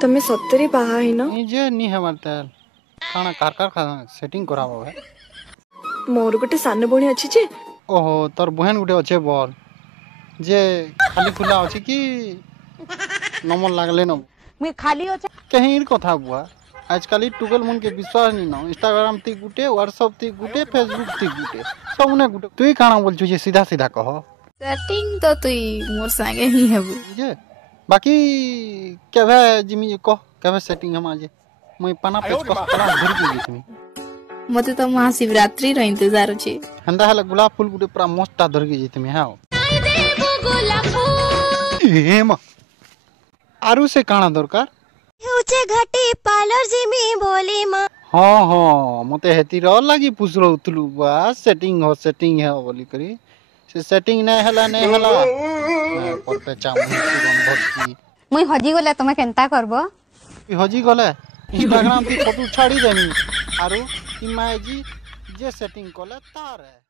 तमे सत्तरी बाहा है न जे नी हेबार ताल काना कार सेटिंग कराबो है। मोर गोटे सान बणी अछि जे। ओहो तोर बहन गुटे अच्छे बोल जे खाली खुला अच्छी कि नमल लागले न मुई खाली हो कहीं कथा बुआ आजकल टुगल मन के विश्वास नहीं न इंस्टाग्राम ती गुटे व्हाट्सएप ती गुटे फेसबुक ती गुटे सब ने गुटे तुई काना बोलछु जे सीधा सीधा कह सेटिंग तो तुई मोर संगे ही हेबू जे बाकी केभे जिमी कह केभे सेटिंग हम आज मई पाना पेच कस करा धर के जितमी मते तो महाशिवरात्रि रो इंतजार अछि। हंदा हला गुलाब फूल गुटे पूरा मस्त धर के जितमी हाओ ए म आरु से काना दरकार उचे घाटी पार्लर जिमी बोली मां हाँ मते हेती र लागी पुसरो उतलु बा सेटिंग है बोली करी से सेटिंग नै हला परते चामु जीवन भक्ति मुई हजी गले तमे केनता करबो हजी गले इंस्टाग्राम ती फोटो छाड़ी देनी आरो ई माय जी जे सेटिंग कोले तार है।